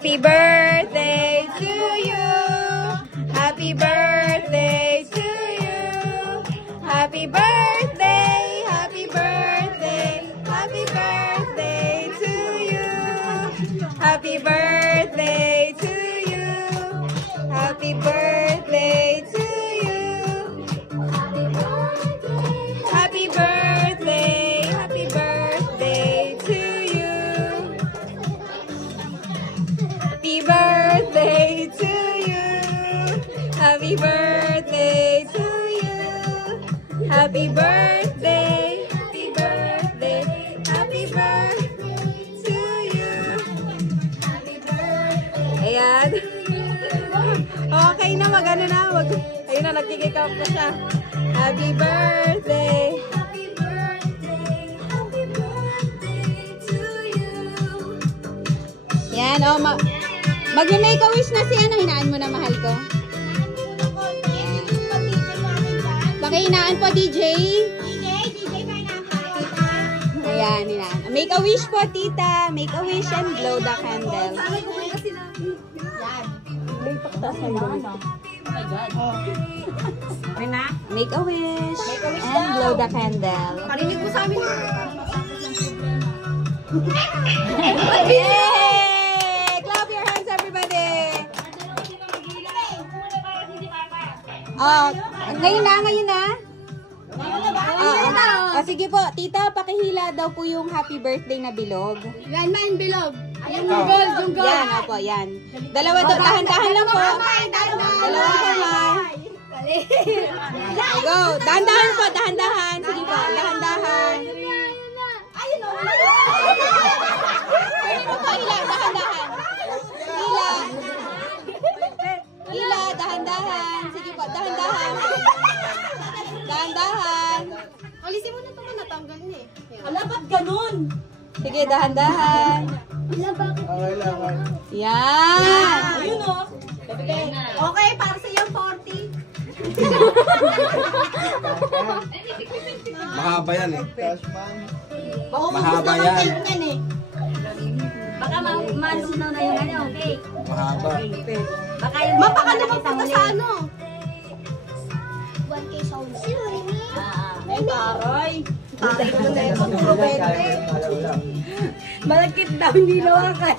Happy birthday to you. Happy birthday to you. Happy birthday. Happy birthday. Happy birthday to you. Happy birthday to you. Happy birthday to you. Happy birthday. Happy birthday to you. Happy birthday to you. Happy birthday to you. Happy birthday. Happy birthday. Happy birthday to you. Happy birthday. Ayan. Okay na, magano na. Ayun na, nagkikikap na siya. Happy birthday. Happy birthday. Happy birthday to you. Yan, mag-make a wish na si ano, hinaan mo na mahal ko. Pakihinaan po, DJ. Ayan, hinaan. Make a wish po, tita. Make a wish and blow the candle. Make a wish and blow the candle. Parinig mo sa amin. Yay! Clap your hands, everybody. Ngayon na. Sige po, tita, pakihila daw po yung happy birthday na bilog. Yan man, bilog. Yung gold. Yan, opo, yan. Dalawa to, dahan-dahan lang po. Dalawa kamay. Go, dahan-dahan po, dahan-dahan. Sige po, dahan-dahan. Ayun o. Pwede mo pa hila, dahan-dahan. Hila, dahan-dahan. Sige po, dahan-dahan. Dahan-dahan. Alisin mo na ito, natanggal eh. Ala, ba't ganun? Sige, dahan-dahan. Yan. Ayun o. Okay, para sa iyo 40. Mahaba yan eh. Mahaba yan. Baka malunaw na yung ano, okay? Mahaba. Baka yung... Mapaka naman po sa ano. 1K sound. Ay, taroy. Puro 20. Malagkit daw, hindi nawakan.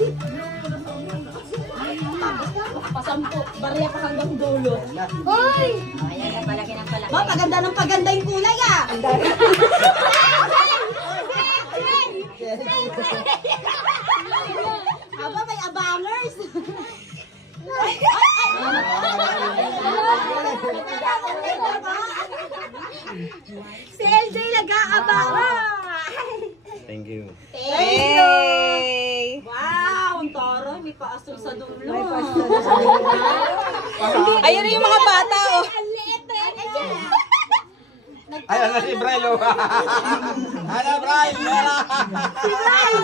Pasampo, barya pa hanggang dulo. Hoy! Ayan, ang palaki ng palaki. Ma, paganda ng paganda yung kulay ah! Aba, may abangers! Si LJ nag-aabanga! Thank you. Yay! Wow, ang toro, may paasol sa dulo. Ayun na yung mga bata, oh. Ang liit eh! Ay, ano si Brelo? Ano, Brian? Si Brian!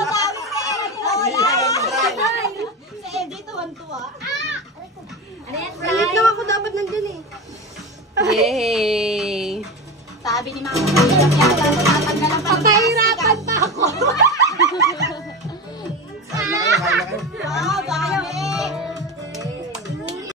Si LJ tuwan-tuwa. Ano yan, Galit lang ako dapat nandun eh. Yay! Sabi ni Mama, tatanggalan pa. Pagkahirapan pa ako.